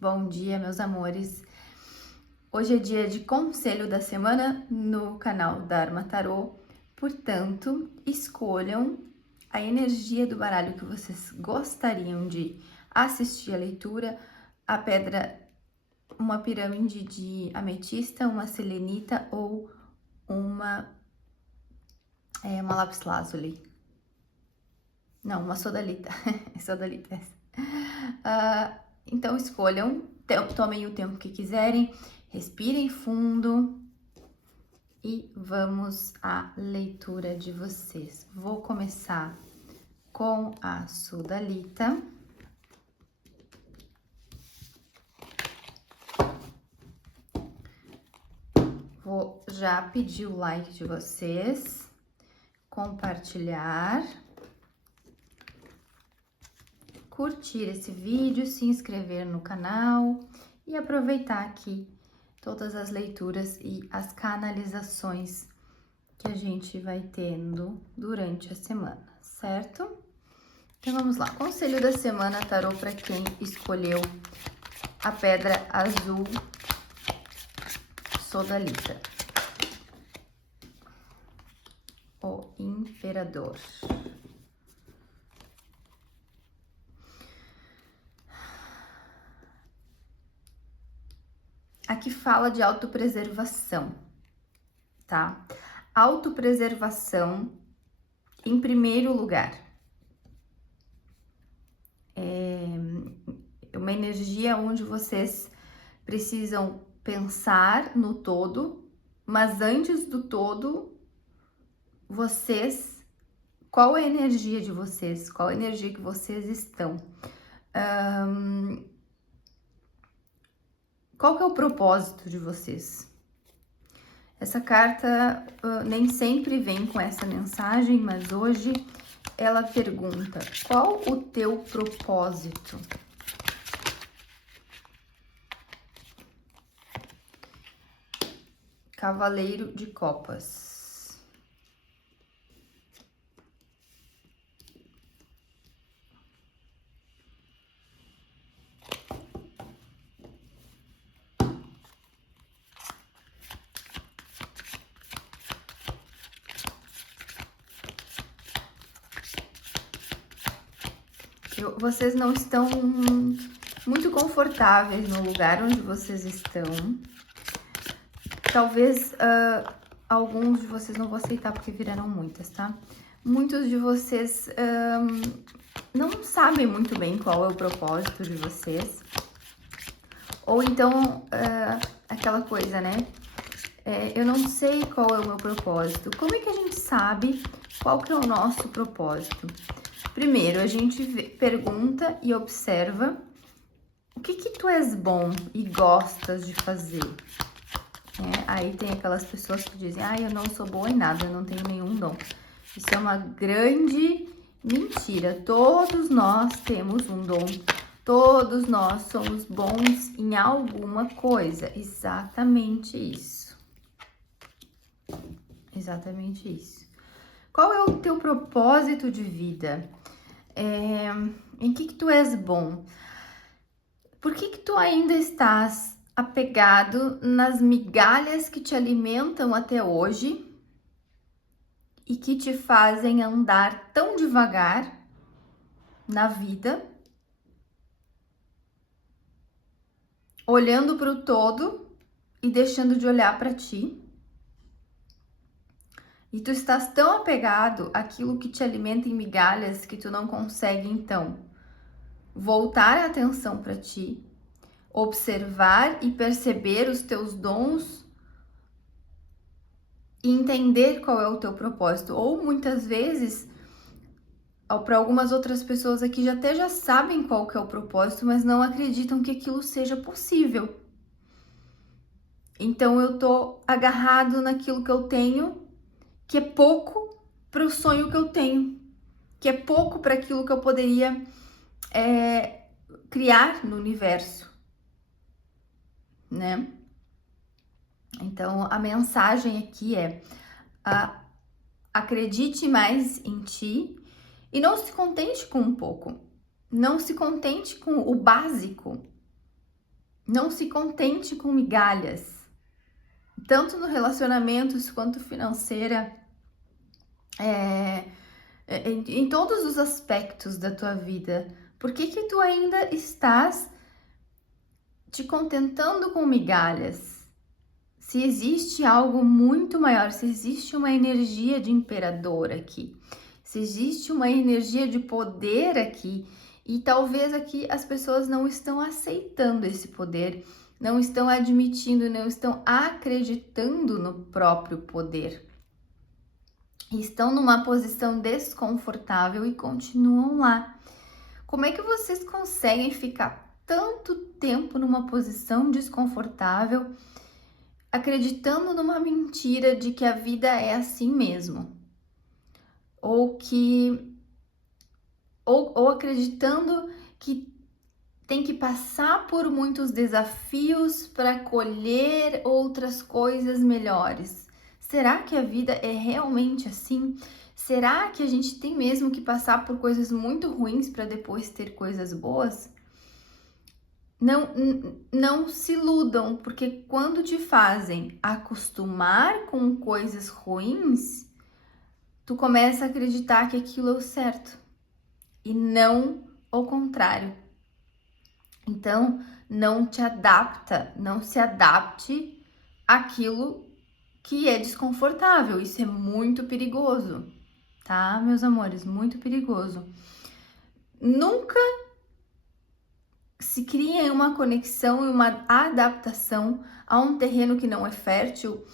Bom dia, meus amores. Hoje é dia de conselho da semana no canal Dharma Tarot. Portanto, escolham a energia do baralho que vocês gostariam de assistir a leitura. A pedra, uma pirâmide de ametista, uma selenita ou uma lapislázuli. Não, uma sodalita. Sodalita essa. Então escolham, tomem o tempo que quiserem, respirem fundo e vamos à leitura de vocês. Vou começar com a sodalita. Vou já pedir o like de vocês, compartilhar, curtir esse vídeo, se inscrever no canal e aproveitar aqui todas as leituras e as canalizações que a gente vai tendo durante a semana, certo? Então vamos lá, conselho da semana tarô para quem escolheu a pedra azul sodalita. O Imperador. Aqui fala de autopreservação, tá? Autopreservação em primeiro lugar. É uma energia onde vocês precisam pensar no todo, mas antes do todo, qual é a energia de vocês? Qual a energia que vocês estão? Qual que é o propósito de vocês? Essa carta nem sempre vem com essa mensagem, mas hoje ela pergunta: qual o teu propósito? Cavaleiro de Copas. Vocês não estão muito confortáveis no lugar onde vocês estão. Talvez alguns de vocês, não vou aceitar porque viraram muitas, tá? Muitos de vocês não sabem muito bem qual é o propósito de vocês. Ou então, aquela coisa, né? Eu não sei qual é o meu propósito. Como é que a gente sabe qual que é o nosso propósito? Primeiro, a gente pergunta e observa o que tu és bom e gostas de fazer. Aí tem aquelas pessoas que dizem: eu não sou boa em nada, eu não tenho nenhum dom. Isso é uma grande mentira. Todos nós temos um dom. Todos nós somos bons em alguma coisa. Exatamente isso. Exatamente isso. Qual é o teu propósito de vida? Em que tu és bom? Por que tu ainda estás apegado nas migalhas que te alimentam até hoje e que te fazem andar tão devagar na vida, olhando para o todo e deixando de olhar para ti? E tu estás tão apegado àquilo que te alimenta em migalhas que tu não consegue, então, voltar a atenção para ti, observar e perceber os teus dons e entender qual é o teu propósito. Ou muitas vezes, para algumas outras pessoas aqui já sabem qual que é o propósito, mas não acreditam que aquilo seja possível. Então eu tô agarrado naquilo que eu tenho, que é pouco para o sonho que eu tenho, que é pouco para aquilo que eu poderia criar no universo, né? Então a mensagem aqui é: acredite mais em ti e não se contente com um pouco, não se contente com o básico. Não se contente com migalhas, tanto no relacionamentos quanto financeira, em todos os aspectos da tua vida. Por que que tu ainda estás te contentando com migalhas? Se existe algo muito maior, se existe uma energia de imperador aqui, se existe uma energia de poder aqui, e talvez aqui as pessoas não estão aceitando esse poder, não estão admitindo, não estão acreditando no próprio poder. Estão numa posição desconfortável e continuam lá. Como é que vocês conseguem ficar tanto tempo numa posição desconfortável, acreditando numa mentira de que a vida é assim mesmo? Ou acreditando que tem que passar por muitos desafios para colher outras coisas melhores. Será que a vida é realmente assim? Será que a gente tem mesmo que passar por coisas muito ruins para depois ter coisas boas? Não se iludam, porque quando te fazem acostumar com coisas ruins, tu começa a acreditar que aquilo é o certo e não o contrário. Então, não se adapte àquilo que é desconfortável. Isso é muito perigoso, tá, meus amores? Muito perigoso. Nunca se cria uma conexão e uma adaptação a um terreno que não é fértil,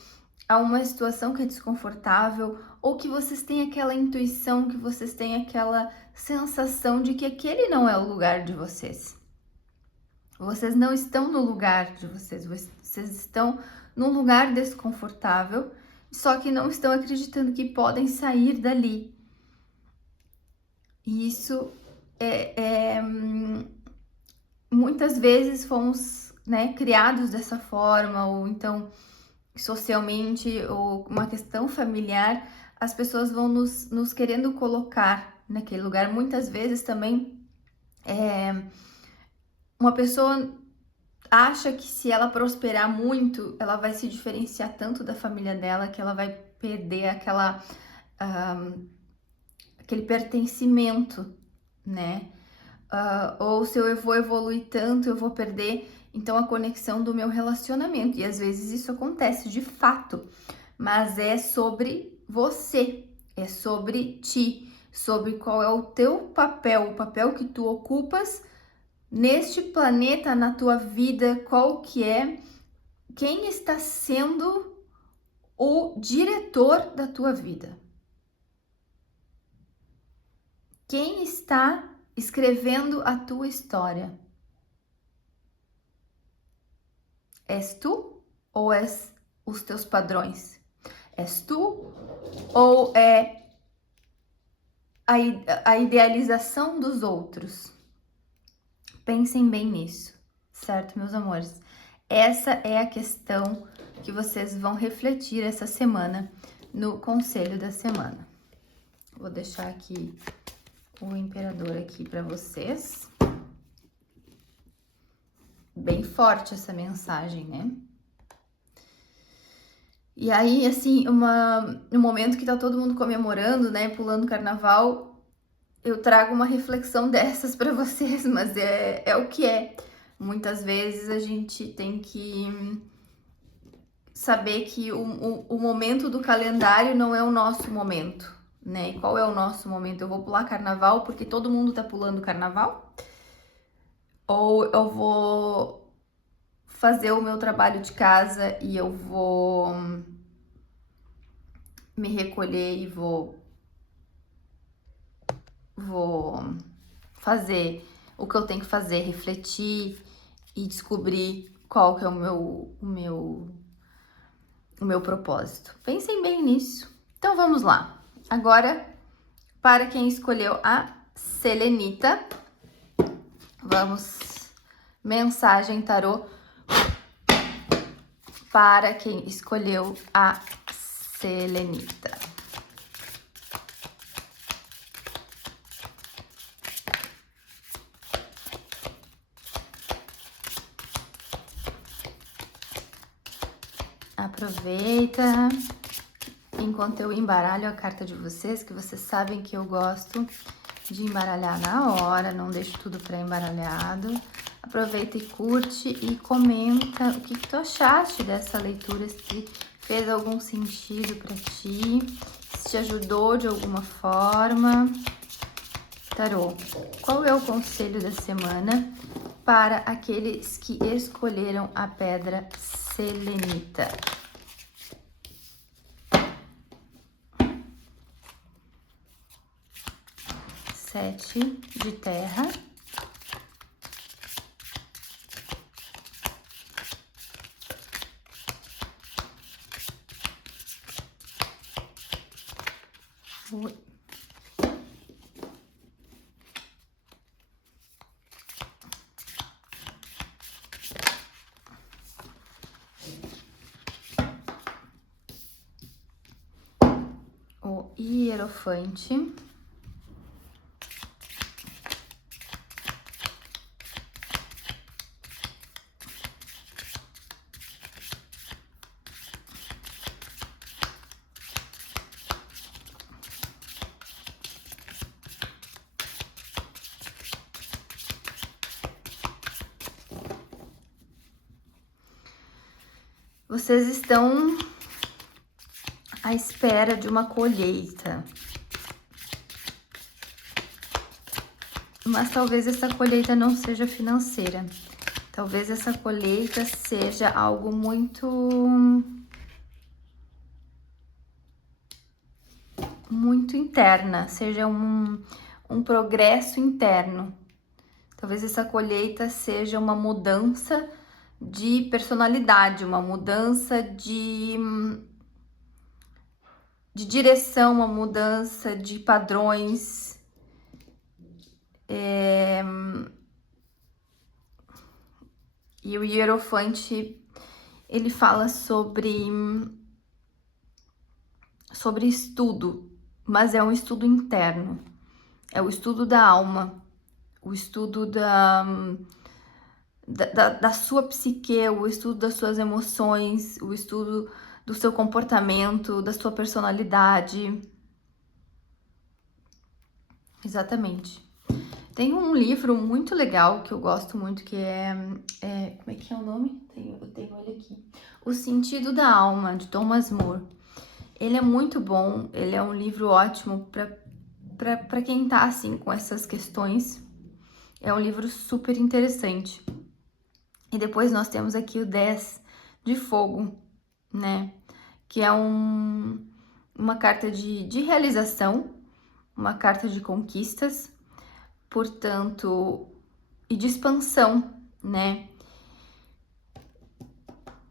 a uma situação que é desconfortável, ou que vocês têm aquela intuição, que vocês têm aquela sensação de que aquele não é o lugar de vocês. Vocês não estão no lugar de vocês estão num lugar desconfortável, só que não estão acreditando que podem sair dali. E isso muitas vezes fomos, né, criados dessa forma, ou então socialmente, ou uma questão familiar, as pessoas vão nos querendo colocar naquele lugar. Muitas vezes também uma pessoa acha que se ela prosperar muito, ela vai se diferenciar tanto da família dela que ela vai perder aquele pertencimento, né? Ou se eu vou evoluir tanto, eu vou perder então a conexão do meu relacionamento. E às vezes isso acontece de fato, mas é sobre você, é sobre ti, sobre qual é o teu papel, o papel que tu ocupas neste planeta, na tua vida, qual que é, quem está sendo o diretor da tua vida. Quem está escrevendo a tua história? És tu ou és os teus padrões? És tu ou é a idealização dos outros? Pensem bem nisso, certo, meus amores? Essa é a questão que vocês vão refletir essa semana no conselho da semana. Vou deixar aqui o imperador aqui para vocês. Bem forte essa mensagem, né? E aí, assim, no momento que tá todo mundo comemorando, né, pulando carnaval, eu trago uma reflexão dessas para vocês, mas é o que é. Muitas vezes a gente tem que saber que o momento do calendário não é o nosso momento, né? E qual é o nosso momento? Eu vou pular carnaval porque todo mundo tá pulando carnaval? Ou eu vou fazer o meu trabalho de casa e eu vou me recolher e vou fazer o que eu tenho que fazer, refletir e descobrir qual que é o meu propósito. Pensem bem nisso. Então vamos lá. Agora, para quem escolheu a Selenita, vamos mensagem tarô para quem escolheu a Selenita. Aproveita enquanto eu embaralho a carta de vocês, que vocês sabem que eu gosto de embaralhar na hora, não deixo tudo pré-embaralhado. Aproveita e curte e comenta o que tu achaste dessa leitura, se fez algum sentido pra ti, se te ajudou de alguma forma. Tarô, qual é o conselho da semana para aqueles que escolheram a pedra selenita? Sete de terra. O Hierofante. Vocês estão à espera de uma colheita. Mas talvez essa colheita não seja financeira. Talvez essa colheita seja algo muito interna, seja um progresso interno. Talvez essa colheita seja uma mudança de personalidade, uma mudança de direção, uma mudança de padrões. E o Hierofante, ele fala sobre estudo, mas é um estudo interno. É o estudo da alma, o estudo da sua psique, o estudo das suas emoções, o estudo do seu comportamento, da sua personalidade. Exatamente. Tem um livro muito legal que eu gosto muito, que como é que é o nome? Eu tenho ele aqui. O Sentido da Alma, de Thomas More. Ele é muito bom, ele é um livro ótimo para quem tá assim com essas questões. É um livro super interessante. E depois nós temos aqui o 10 de fogo, né? Que é uma carta de realização, uma carta de conquistas, portanto, e de expansão, né?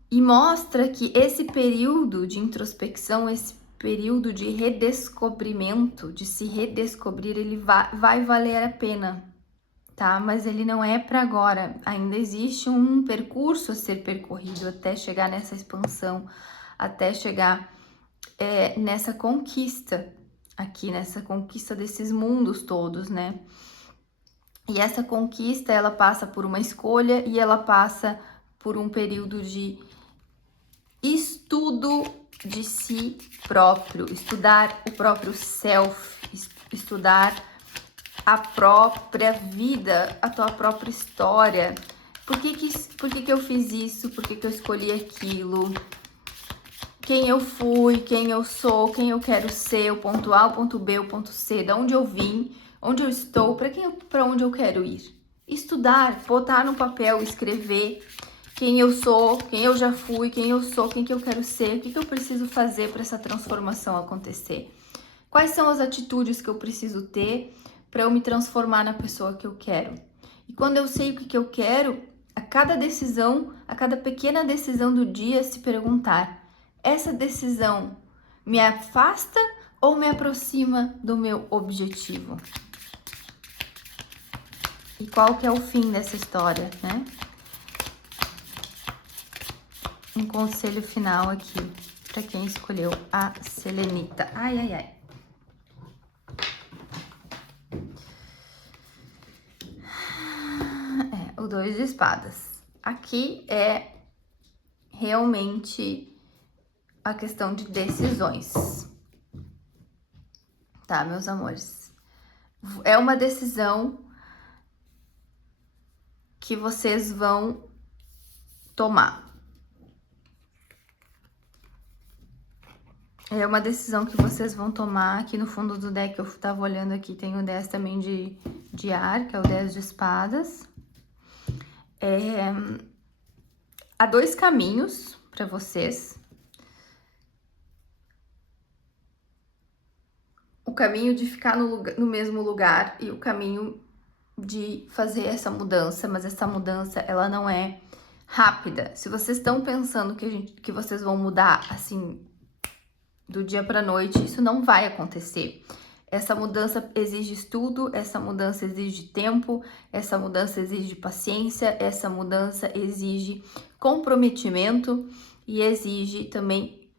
E mostra que esse período de introspecção, esse período de redescobrimento, de se redescobrir, ele vai valer a pena, tá? Mas ele não é para agora. Ainda existe um percurso a ser percorrido até chegar nessa expansão, até chegar nessa conquista aqui, nessa conquista desses mundos todos, né? E essa conquista, ela passa por uma escolha e ela passa por um período de estudo de si próprio, estudar o próprio self, estudar a própria vida, a tua própria história. Por que eu fiz isso? Por que eu escolhi aquilo? Quem eu fui, quem eu sou, quem eu quero ser, o ponto A, o ponto B, o ponto C, de onde eu vim, onde eu estou, para onde eu quero ir. Estudar, botar no papel, escrever quem eu sou, quem eu já fui, quem eu sou, quem que eu quero ser, o que eu preciso fazer para essa transformação acontecer. Quais são as atitudes que eu preciso ter para eu me transformar na pessoa que eu quero. E quando eu sei o que eu quero, a cada decisão, a cada pequena decisão do dia, se perguntar: essa decisão me afasta ou me aproxima do meu objetivo? E qual que é o fim dessa história, né? Um conselho final aqui para quem escolheu a selenita. Ai, ai, ai. O 2 de espadas. Aqui é realmente a questão de decisões. Tá, meus amores? É uma decisão que vocês vão tomar. É uma decisão que vocês vão tomar. Aqui no fundo do deck, eu tava olhando aqui, tem o 10 também de ar, que é o 10 de espadas. Há dois caminhos para vocês. O caminho de ficar no mesmo lugar e o caminho de fazer essa mudança, mas essa mudança, ela não é rápida. Se vocês estão pensando que vocês vão mudar, assim, do dia para noite, isso não vai acontecer. Essa mudança exige estudo, essa mudança exige tempo, essa mudança exige paciência, essa mudança exige comprometimento e exige também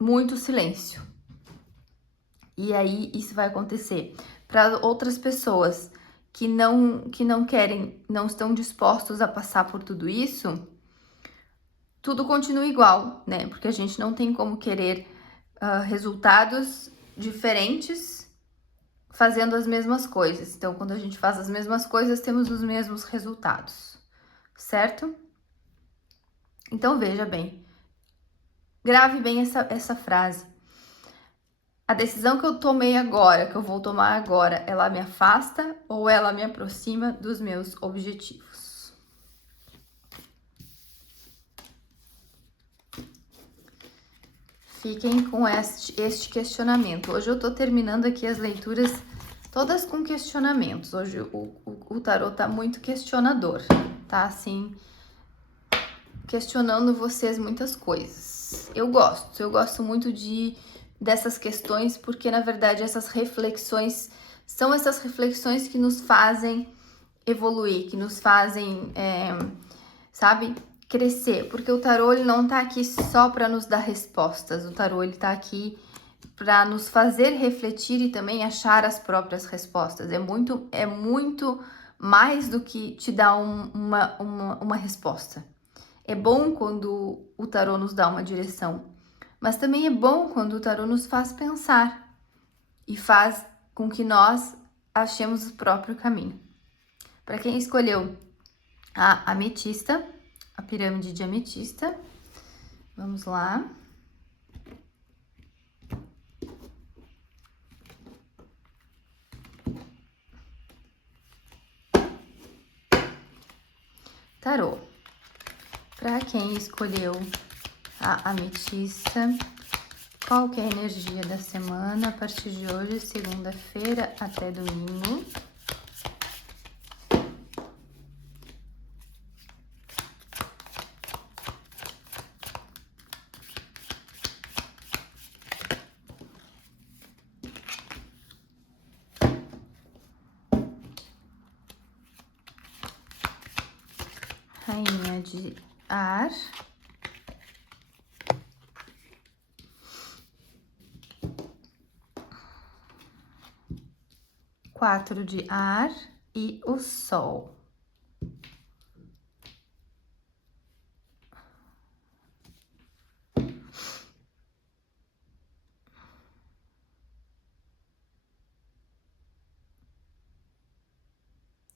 muito silêncio. E aí isso vai acontecer. Para outras pessoas que não querem, não estão dispostos a passar por tudo isso, tudo continua igual, né? Porque a gente não tem como querer resultados diferentes fazendo as mesmas coisas. Então, quando a gente faz as mesmas coisas, temos os mesmos resultados, certo? Então, veja bem, grave bem essa frase. A decisão que eu tomei agora, que eu vou tomar agora, ela me afasta ou ela me aproxima dos meus objetivos? Fiquem com este questionamento. Hoje eu tô terminando aqui as leituras todas com questionamentos. Hoje o tarô tá muito questionador, tá? Assim, questionando vocês muitas coisas. Eu gosto muito dessas questões, porque na verdade essas reflexões são essas reflexões que nos fazem evoluir, que nos fazem, sabe, crescer, porque o tarô ele não tá aqui só para nos dar respostas, o tarô ele tá aqui para nos fazer refletir e também achar as próprias respostas. É muito mais do que te dar uma resposta. É bom quando o tarô nos dá uma direção, mas também é bom quando o tarô nos faz pensar e faz com que nós achemos o próprio caminho. Para quem escolheu a ametista, a pirâmide de ametista, vamos lá. Tarô. Para quem escolheu a ametista, qual que é a energia da semana a partir de hoje, segunda-feira até domingo? Rainha de ar. Quatro de ar e o sol.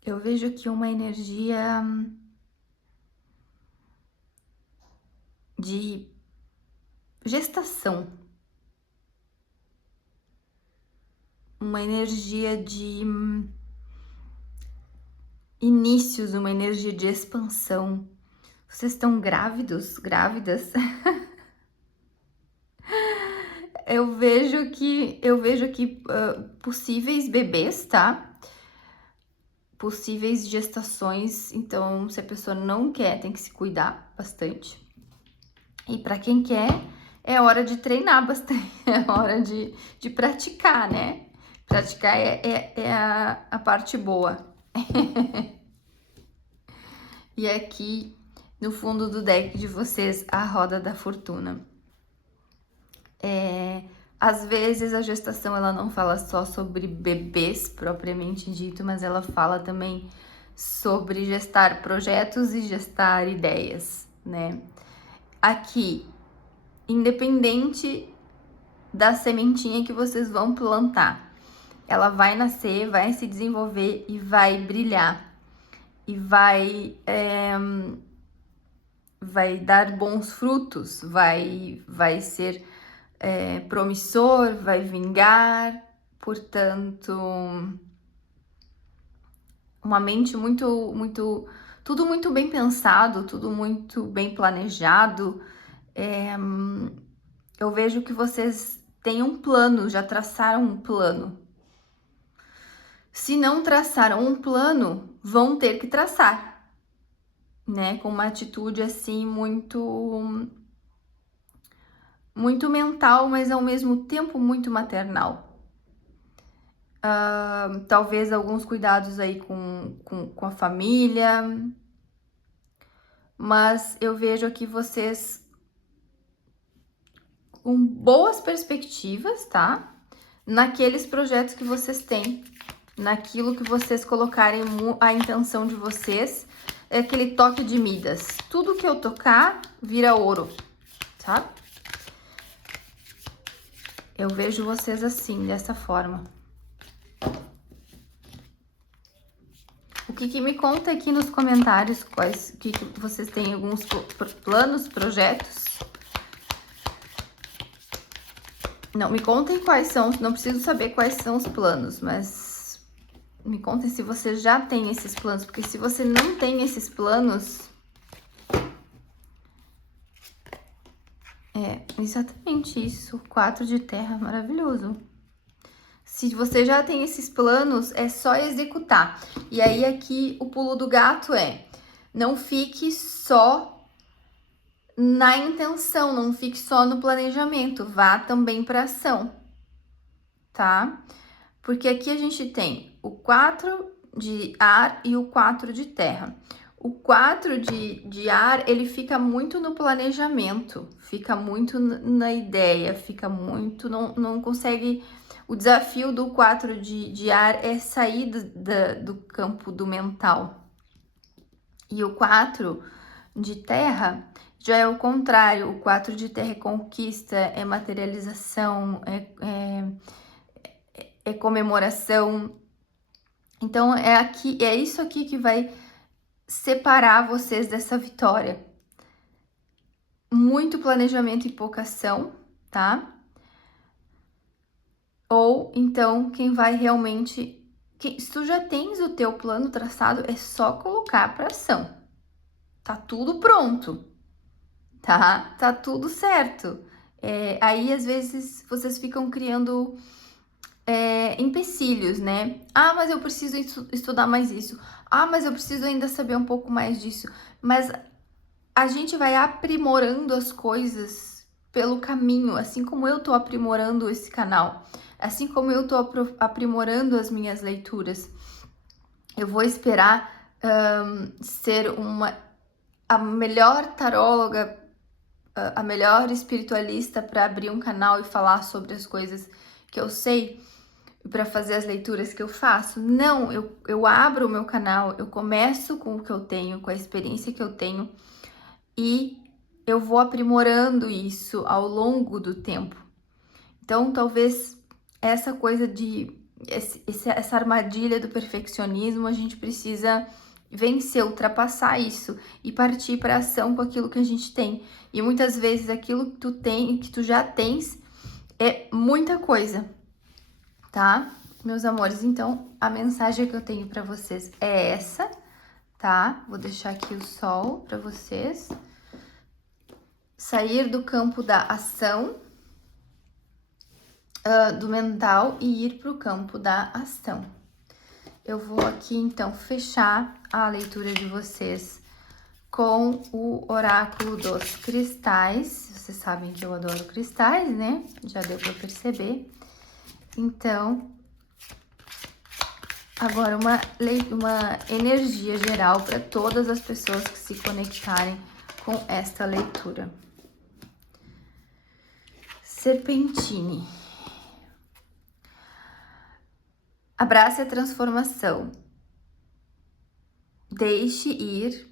Eu vejo aqui uma energia de gestação, uma energia de inícios, uma energia de expansão. Vocês estão grávidos, grávidas? Eu vejo aqui possíveis bebês, tá? Possíveis gestações, então se a pessoa não quer, tem que se cuidar bastante. E para quem quer, é hora de treinar bastante, é hora de praticar, né? Praticar é a parte boa. E aqui no fundo do deck de vocês, a roda da fortuna. Às vezes a gestação ela não fala só sobre bebês propriamente dito, mas ela fala também sobre gestar projetos e gestar ideias, né? Aqui independente da sementinha que vocês vão plantar. Ela vai nascer, vai se desenvolver e vai brilhar. E vai dar bons frutos, vai ser promissor, vai vingar. Portanto, uma mente tudo muito bem pensado, tudo muito bem planejado. Eu vejo que vocês têm um plano, já traçaram um plano. Se não traçaram um plano, vão ter que traçar, né? Com uma atitude assim muito mental, mas ao mesmo tempo muito maternal. Talvez alguns cuidados aí com a família, mas eu vejo aqui vocês com boas perspectivas, tá? Naqueles projetos que vocês têm, naquilo que vocês colocarem a intenção de vocês, é aquele toque de Midas. Tudo que eu tocar vira ouro, sabe? Eu vejo vocês assim, dessa forma. O que me conta aqui nos comentários que vocês têm alguns planos, projetos? Não, me contem quais são, não preciso saber quais são os planos, mas me contem se você já tem esses planos, porque se você não tem esses planos... É exatamente isso, 4 de terra, maravilhoso. Se você já tem esses planos, é só executar. E aí aqui o pulo do gato não fique só na intenção, não fique só no planejamento, vá também para ação, tá? Porque aqui a gente tem o 4 de ar e o 4 de terra. O 4 de ar, ele fica muito no planejamento, fica muito na ideia, fica muito, não consegue... O desafio do 4 de ar é sair do campo do mental. E o 4 de terra já é o contrário. O 4 de terra é conquista, é materialização, é comemoração. Então, é isso aqui que vai separar vocês dessa vitória. Muito planejamento e pouca ação, tá? Ou então, quem vai realmente... Se tu já tens o teu plano traçado, é só colocar para ação. Tá tudo pronto, tá? Tá tudo certo. Aí, às vezes, vocês ficam criando empecilhos, né? Ah, mas eu preciso estudar mais isso. Ah, mas eu preciso ainda saber um pouco mais disso. Mas a gente vai aprimorando as coisas pelo caminho, assim como eu tô aprimorando esse canal. Assim como eu tô aprimorando as minhas leituras, eu vou esperar ser a melhor taróloga, a melhor espiritualista para abrir um canal e falar sobre as coisas que eu sei, para fazer as leituras que eu faço. Não, eu abro o meu canal, eu começo com o que eu tenho, com a experiência que eu tenho, e eu vou aprimorando isso ao longo do tempo. Então, talvez essa coisa essa armadilha do perfeccionismo, a gente precisa vencer, ultrapassar isso e partir para ação com aquilo que a gente tem. E muitas vezes aquilo que tu já tens é muita coisa, tá? Meus amores, então a mensagem que eu tenho para vocês é essa, tá? Vou deixar aqui o sol para vocês. Sair do campo da ação, do mental, e ir para o campo da ação. Eu vou aqui, então, fechar a leitura de vocês com o oráculo dos cristais. Vocês sabem que eu adoro cristais, né? Já deu para perceber. Então, agora uma energia geral para todas as pessoas que se conectarem com esta leitura. Serpentine. Abrace a transformação. Deixe ir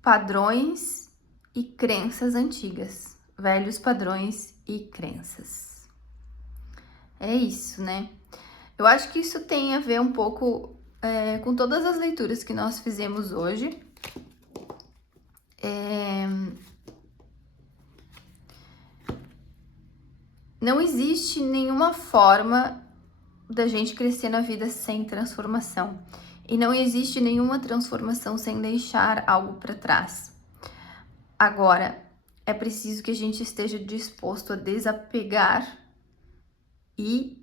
padrões e crenças antigas. velhos padrões e crenças. É isso, né? Eu acho que isso tem a ver um pouco com todas as leituras que nós fizemos hoje. Não existe nenhuma forma da gente crescer na vida sem transformação. E não existe nenhuma transformação sem deixar algo para trás. Agora, é preciso que a gente esteja disposto a desapegar e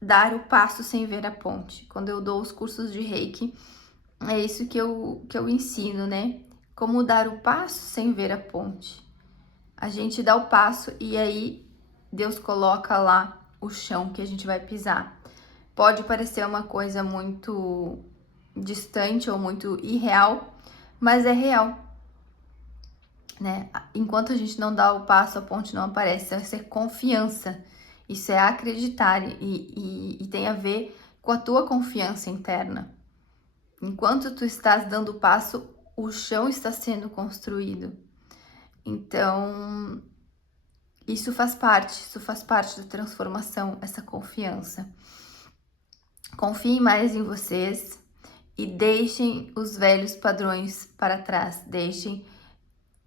dar o passo sem ver a ponte. Quando eu dou os cursos de Reiki, é isso que eu ensino, né? Como dar o passo sem ver a ponte. A gente dá o passo e aí Deus coloca lá o chão que a gente vai pisar. Pode parecer uma coisa muito distante ou muito irreal, mas é real, né? Enquanto a gente não dá o passo, a ponte não aparece. Isso é confiança, isso é acreditar e tem a ver com a tua confiança interna. Enquanto tu estás dando o passo, o chão está sendo construído. Então, isso faz parte da transformação, essa confiança. Confiem mais em vocês e deixem os velhos padrões para trás, deixem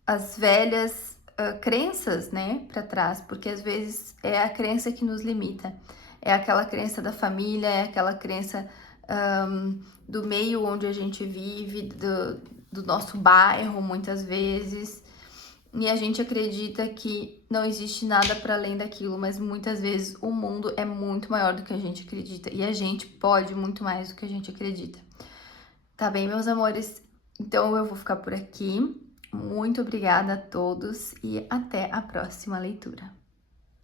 as velhas crenças, né, para trás, porque às vezes é a crença que nos limita, é aquela crença da família, é aquela crença do meio onde a gente vive, do nosso bairro, muitas vezes, e a gente acredita que não existe nada para além daquilo, mas muitas vezes o mundo é muito maior do que a gente acredita e a gente pode muito mais do que a gente acredita. Tá bem, meus amores? Então eu vou ficar por aqui. Muito obrigada a todos e até a próxima leitura.